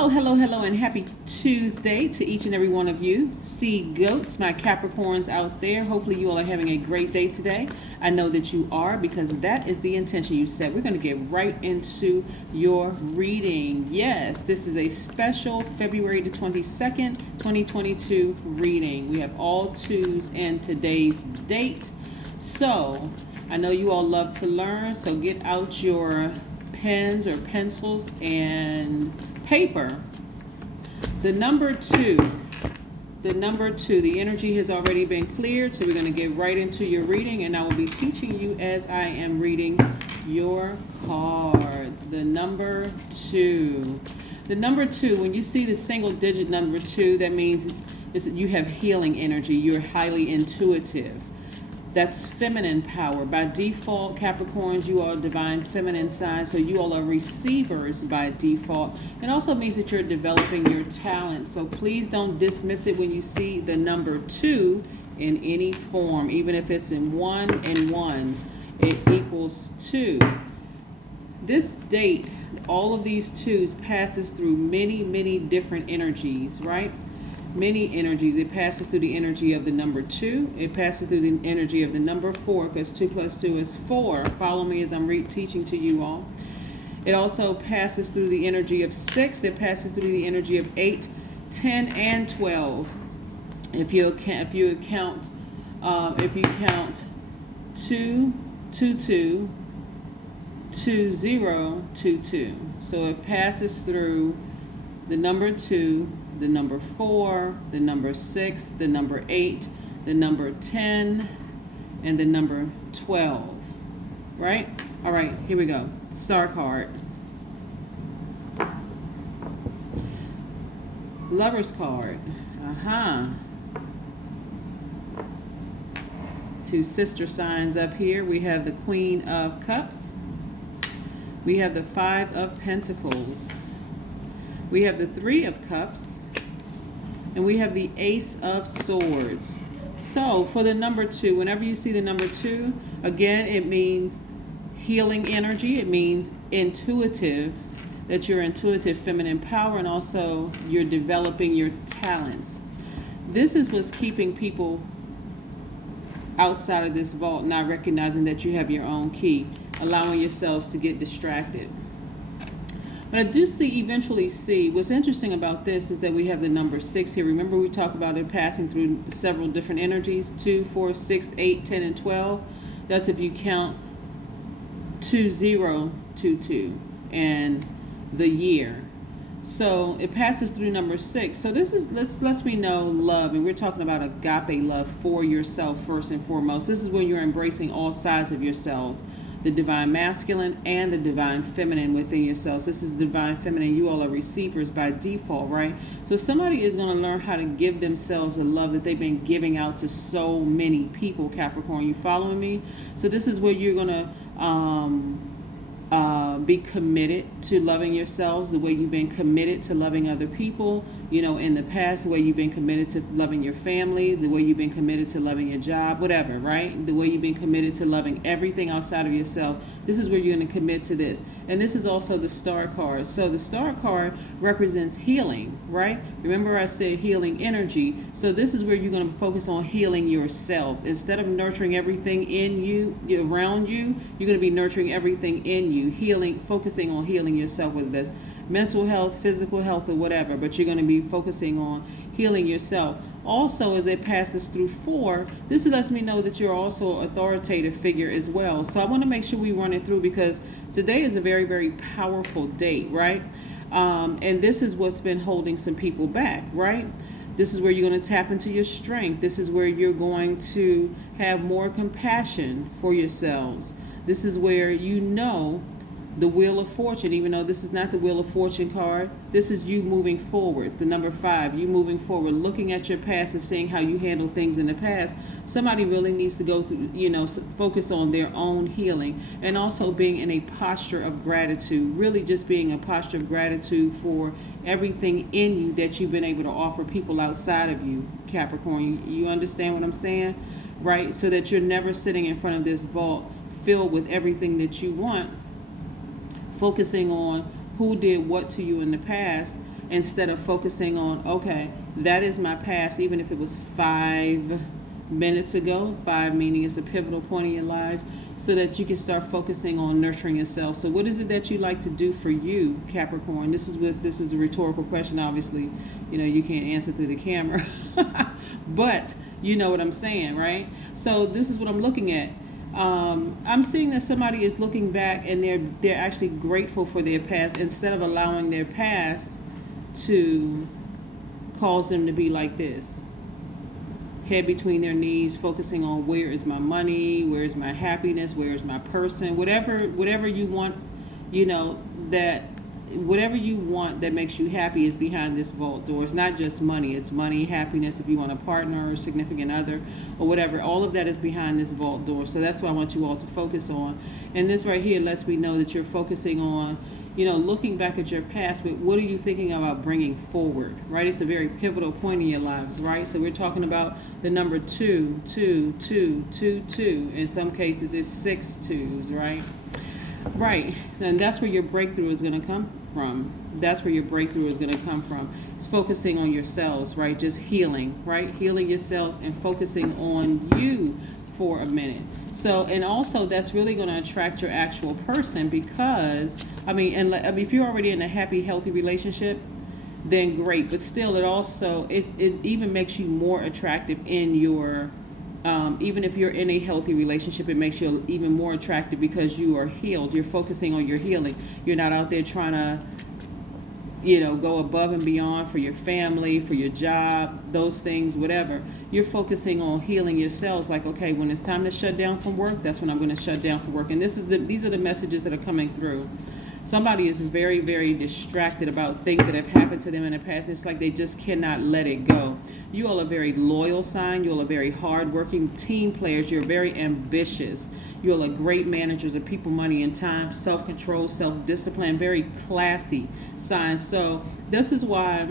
Hello, and happy Tuesday to each and every one of you. Sea goats, my Capricorns out there. Hopefully you all are having a great day today. I know that you are, because that is the intention you set. We're going to get right into your reading. Yes, this is a special February the 22nd, 2022 reading. We have all twos and today's date. So, I know you all love to learn, so get out your pens or pencils and paper. The number two, the energy has already been cleared, so we're going to get right into your reading, and I will be teaching you as I am reading your cards. The number two, when you see the single digit number two, that means you have healing energy. You're highly intuitive. That's feminine power. By default, Capricorns, you are divine feminine sign, so you all are receivers by default. It also means that you're developing your talent, so please don't dismiss it when you see the number two in any form, even if it's in 1 and 1, it equals 2. This date, all of these twos passes through many different energies, right? Many energies. It passes through the energy of the number 2. It passes through the energy of the number 4, because 2 plus 2 is 4. Follow me as I'm teaching to you all. It also passes through the energy of 6. It passes through the energy of 8, 10, and 12. If you count 2, 2, 2, 2, 0, 2, 2. So it passes through the number 2, the number 4, the number 6, the number 8, the number 10, and the number 12. Right? All right, here we go. Star card. Lover's card. Two sister signs up here. We have the Queen of Cups. We have the 5 of Pentacles. We have the 3 of Cups. And we have the Ace of Swords. So for the number 2, whenever you see the number 2, again, it means healing energy. It means intuitive, that you're intuitive feminine power, and also you're developing your talents. This is what's keeping people outside of this vault, not recognizing that you have your own key, allowing yourselves to get distracted. But I do eventually see, what's interesting about this is that we have the number 6 here. Remember we talked about it passing through several different energies, 2, 4, 6, 8, 10, and 12. That's if you count 2, 0, 2, 2, and the year. So it passes through number 6. So this lets me know love, and we're talking about agape love for yourself first and foremost. This is when you're embracing all sides of yourselves, the divine masculine and the divine feminine within yourselves. This is divine feminine. You all are receivers by default, right? So somebody is going to learn how to give themselves the love that they've been giving out to so many people, Capricorn. You following me? So this is where you're going to be committed to loving yourselves the way you've been committed to loving other people, in the past, the way you've been committed to loving your family, the way you've been committed to loving your job, whatever, right? The way you've been committed to loving everything outside of yourselves. This is where you're going to commit to this. And this is also the star card. So the star card represents healing, right? Remember I said healing energy. So this is where you're going to focus on healing yourself. Instead of nurturing everything in you, around you, you're going to be nurturing everything in you, focusing on healing yourself, whether that's mental health, physical health, or whatever, but you're going to be focusing on healing yourself. Also, as it passes through 4, this lets me know that you're also an authoritative figure as well. So I want to make sure we run it through, because today is a very powerful date, right? And this is what's been holding some people back, right? This is where you're going to tap into your strength. This is where you're going to have more compassion for yourselves. This is where the Wheel of Fortune, even though this is not the Wheel of Fortune card, this is you moving forward. The number 5, you moving forward, looking at your past and seeing how you handle things in the past. Somebody really needs to go through, focus on their own healing, and also being in a posture of gratitude, really just being a posture of gratitude for everything in you that you've been able to offer people outside of you, Capricorn. You understand what I'm saying? Right? So that you're never sitting in front of this vault filled with everything that you want, focusing on who did what to you in the past instead of focusing on, okay, that is my past, even if it was 5 minutes ago. 5 meaning it's a pivotal point in your lives, so that you can start focusing on nurturing yourself. So what is it that you like to do for you, Capricorn? This is a rhetorical question, obviously. You can't answer through the camera. But you know what I'm saying, right? So this is what I'm looking at. I'm seeing that somebody is looking back and they're actually grateful for their past, instead of allowing their past to cause them to be like this. Head between their knees, focusing on, where is my money, where is my happiness, where is my person, whatever you want, that whatever you want that makes you happy is behind this vault door. It's not just money, it's money, happiness, if you want a partner or significant other or whatever, all of that is behind this vault door. So that's what I want you all to focus on. And this right here lets me know that you're focusing on, looking back at your past, but what are you thinking about bringing forward, right? It's a very pivotal point in your lives, right? So we're talking about the number 2, 2, 2, 2, 2. In some cases, it's 6 2s, right? Right. And that's where your breakthrough is going to come from. That's where your breakthrough is going to come from. It's focusing on yourselves, right? Just healing, right? Healing yourselves and focusing on you for a minute. So, and also that's really going to attract your actual person, because, if you're already in a happy, healthy relationship, then great. But still, it even makes you more attractive in your, even if you're in a healthy relationship, it makes you even more attractive because you are healed. You're focusing on your healing. You're not out there trying to, go above and beyond for your family, for your job, those things, whatever. You're focusing on healing yourselves. Like, okay, when it's time to shut down from work, that's when I'm going to shut down from work. And these are the messages that are coming through. Somebody is very, very distracted about things that have happened to them in the past. And it's like they just cannot let it go. You all are very loyal sign. You all are very hardworking team players. You're very ambitious. You all are great managers of people, money, and time. Self-control, self-discipline, very classy signs. So this is why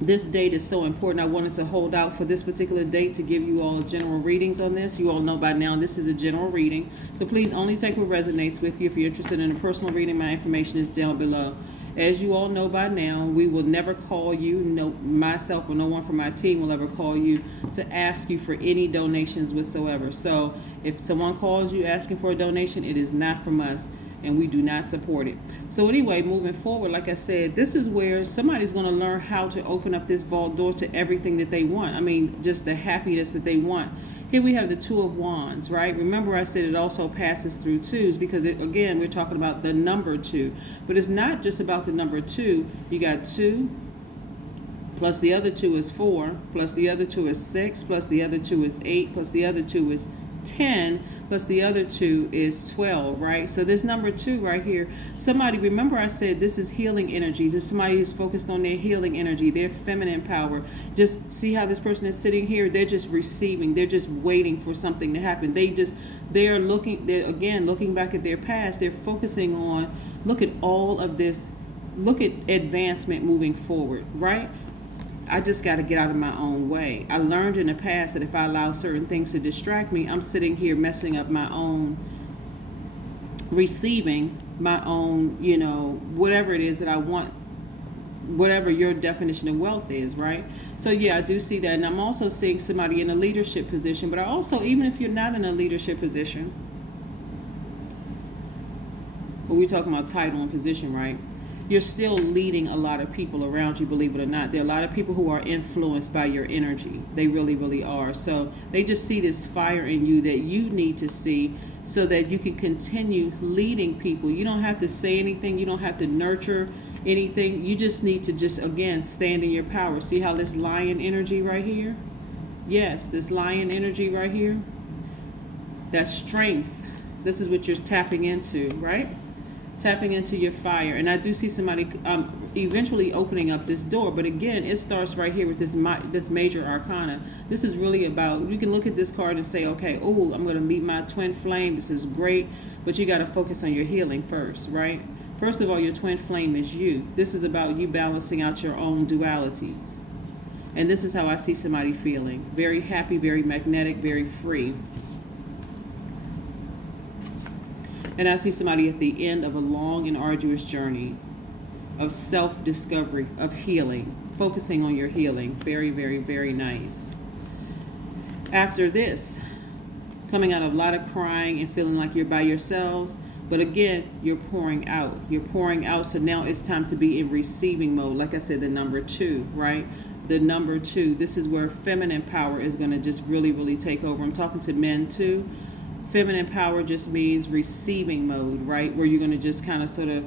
this date is so important. I wanted to hold out for this particular date to give you all general readings on this. You all know by now this is a general reading. So please only take what resonates with you. If you're interested in a personal reading, my information is down below. As you all know by now, we will never call you, myself or no one from my team will ever call you to ask you for any donations whatsoever. So if someone calls you asking for a donation, it is not from us, and we do not support it. So anyway, moving forward, like I said, this is where somebody's going to learn how to open up this vault door to everything that they want. Just the happiness that they want. Here we have the 2 of Wands, right? Remember I said it also passes through 2s because, again, we're talking about the number 2. But it's not just about the number 2. You got 2, plus the other 2 is 4, plus the other 2 is 6, plus the other 2 is 8, plus the other 2 is 10, plus the other 2 is 12, right? So this number 2 right here, somebody, remember I said this is healing energy. This is somebody who's focused on their healing energy, their feminine power. Just see how this person is sitting here. They're just receiving. They're just waiting for something to happen. They're looking back at their past. They're focusing on, look at all of this. Look at advancement moving forward, right? I just got to get out of my own way. I learned in the past that if I allow certain things to distract me, I'm sitting here messing up my own receiving, my own, whatever it is that I want, whatever your definition of wealth is, right? So yeah, I do see that. And I'm also seeing somebody in a leadership position, but I also, even if you're not in a leadership position, well, we're talking about title and position, right? You're still leading a lot of people around you, believe it or not. There are a lot of people who are influenced by your energy. They really, really are. So they just see this fire in you that you need to see so that you can continue leading people. You don't have to say anything. You don't have to nurture anything. You just need to again, stand in your power. See how this lion energy right here? Yes, this lion energy right here. That's strength. This is what you're tapping into, right? Tapping into your fire. And I do see somebody eventually opening up this door, but again, it starts right here with this major arcana. This is really about, you can look at this card and say, okay, oh, I'm going to meet my twin flame. This is great, but you got to focus on your healing first, right? First of all, your twin flame is you. This is about you balancing out your own dualities. And this is how I see somebody feeling. Very happy, very magnetic, very free. And I see somebody at the end of a long and arduous journey. of self-discovery, of healing, focusing on your healing. Very, very, very nice. After this, coming out of a lot of crying and feeling like you're by yourselves, but again, you're pouring out. You're pouring out, so now it's time to be in receiving mode. Like I said, the number 2, right? The number 2, this is where feminine power is going to just really, really take over. I'm talking to men too. Feminine power just means receiving mode, right? Where you're going to just kind of sort of,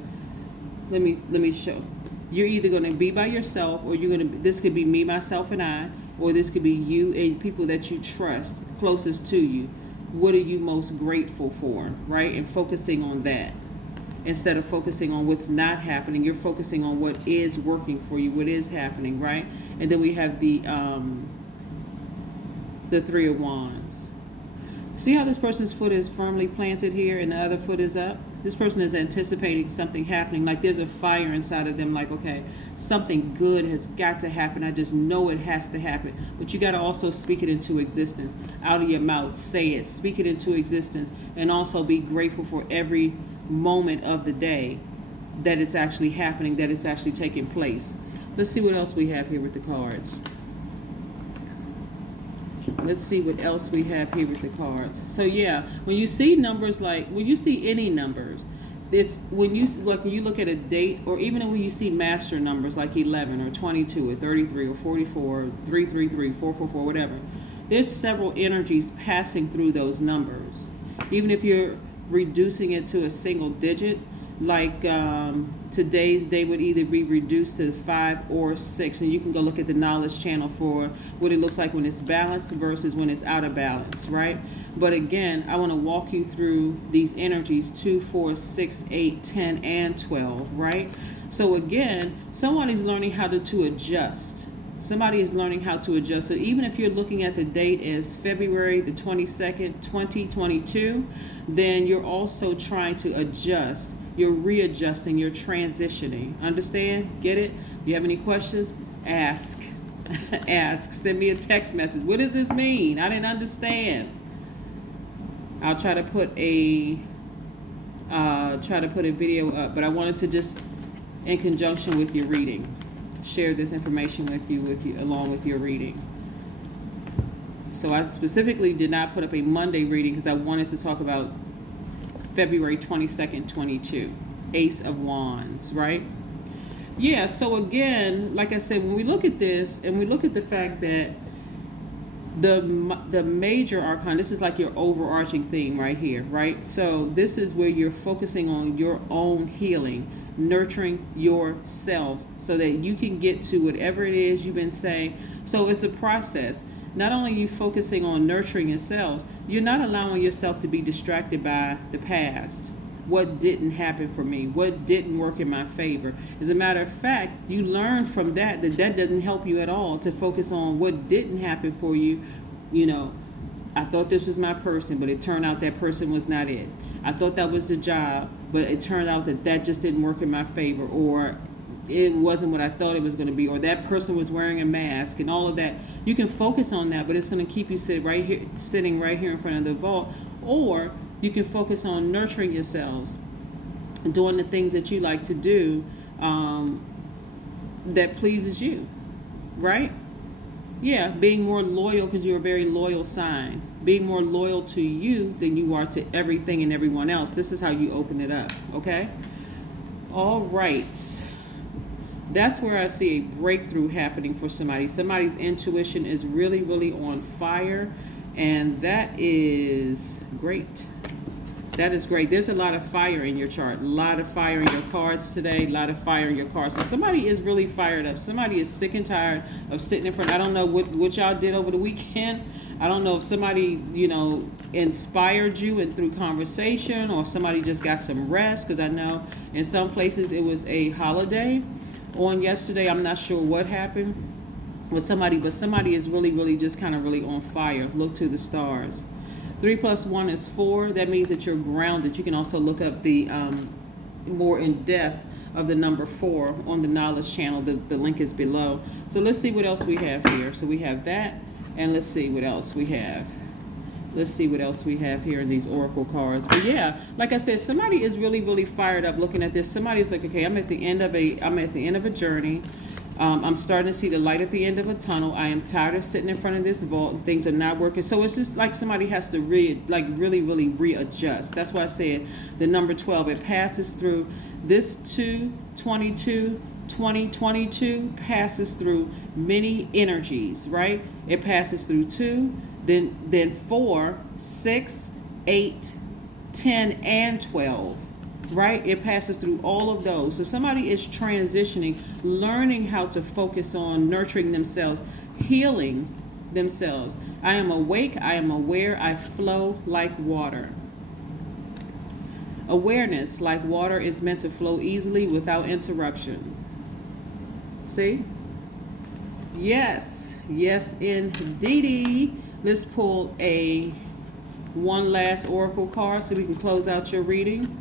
let me show. You're either going to be by yourself, or you're going to, this could be me, myself, and I, or this could be you and people that you trust, closest to you. What are you most grateful for, right? And focusing on that. Instead of focusing on what's not happening, you're focusing on what is working for you, what is happening, right? And then we have the 3 of Wands. See how this person's foot is firmly planted here and the other foot is up? This person is anticipating something happening, like there's a fire inside of them, like, okay, something good has got to happen. I just know it has to happen. But you got to also speak it into existence. Out of your mouth, say it, speak it into existence, and also be grateful for every moment of the day that it's actually happening, that it's actually taking place. Let's see what else we have here with the cards. Let's see what else we have here with the cards. So yeah, when you see numbers, like when you see any numbers, it's when you look at a date, or even when you see master numbers like 11 or 22 or 33 or 44 or 333, 444, whatever. There's several energies passing through those numbers. Even if you're reducing it to a single digit, like today's day would either be reduced to 5 or 6, and you can go look at the knowledge channel for what it looks like when it's balanced versus when it's out of balance, right? But again, I want to walk you through these energies 2, 4, 6, 8, 10, and 12, right? So again, somebody's learning how to adjust. Somebody is learning how to adjust. So even if you're looking at the date as February the 22nd, 2022, then you're also trying to adjust. You're readjusting, you're transitioning. Understand? Get it? If you have any questions, ask. Ask. Send me a text message. What does this mean? I didn't understand. I'll try to put a video up, but I wanted to just, in conjunction with your reading, share this information with you along with your reading. So I specifically did not put up a Monday reading because I wanted to talk about February 22nd, 22, Ace of Wands, right? Yeah, so again, like I said, when we look at this and we look at the fact that the major arcana, this is like your overarching theme right here, right? So this is where you're focusing on your own healing, nurturing yourselves so that you can get to whatever it is you've been saying. So it's a process. Not only are you focusing on nurturing yourselves, you're not allowing yourself to be distracted by the past. What didn't happen for me? What didn't work in my favor? As a matter of fact, you learn from that doesn't help you at all to focus on what didn't happen for you. You know, I thought this was my person, but it turned out that person was not it. I thought that was the job, but it turned out that just didn't work in my favor, or it wasn't what I thought it was going to be, or that person was wearing a mask, and all of that. You can focus on that, but it's going to keep you sitting right here in front of the vault. Or you can focus on nurturing yourselves, doing the things that you like to do that pleases you, right? Yeah, being more loyal, because you're a very loyal sign. Being more loyal to you than you are to everything and everyone else. This is how you open it up, okay? All right. That's where I see a breakthrough happening for somebody. Somebody's intuition is really, really on fire, and that is great. That is great. There's a lot of fire in your chart, a lot of fire in your cards today, a lot of fire in your cards. So somebody is really fired up. Somebody is sick and tired of sitting in front. I don't know what y'all did over the weekend. I don't know if somebody, inspired you and through conversation, or somebody just got some rest, because I know in some places it was a holiday on yesterday. I'm not sure what happened with somebody, but somebody is really, really just kind of really on fire. Look to the stars. 3 + 1 is 4. That means that you're grounded. You can also look up the more in depth of the number 4 on the knowledge channel. The link is below. So let's see what else we have here. So we have that, and let's see what else we have. Let's see what else we have here in these oracle cards. But yeah, like I said, somebody is really, really fired up looking at this. Somebody's like, okay, I'm at the end of a journey. I'm starting to see the light at the end of a tunnel. I am tired of sitting in front of this vault. Things are not working. So it's just like somebody has to really, really readjust. That's why I said the number 12. It passes through this 222. 2022 passes through many energies, right? It passes through 2, then 4, 6, 8, 10, and 12, right? It passes through all of those. So somebody is transitioning, learning how to focus on nurturing themselves, healing themselves. I am awake, I am aware, I flow like water. Awareness, like water, is meant to flow easily without interruption. See? Yes, indeedy. Let's pull one last oracle card so we can close out your reading.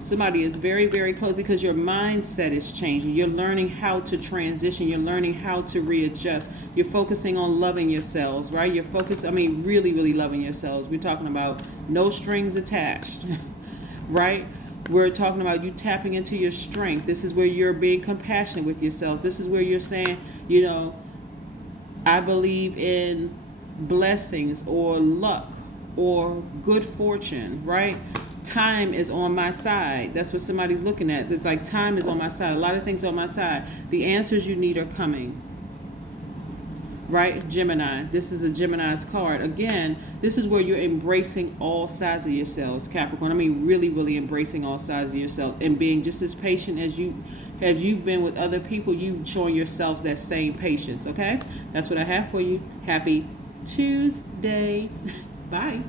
Somebody is very, very close because your mindset is changing. You're learning how to transition. You're learning how to readjust. You're focusing on loving yourselves, right? Really, really loving yourselves. We're talking about no strings attached, right? We're talking about you tapping into your strength. This is where you're being compassionate with yourself. This is where you're saying, I believe in blessings or luck or good fortune, right? Time is on my side. That's what somebody's looking at. It's like time is on my side. A lot of things on my side. The answers you need are coming. Right? Gemini. This is a Gemini's card. Again, this is where you're embracing all sides of yourselves, Capricorn. Really, really embracing all sides of yourself and being just as patient as you've been with other people. You showing yourselves that same patience, okay? That's what I have for you. Happy Tuesday. Bye.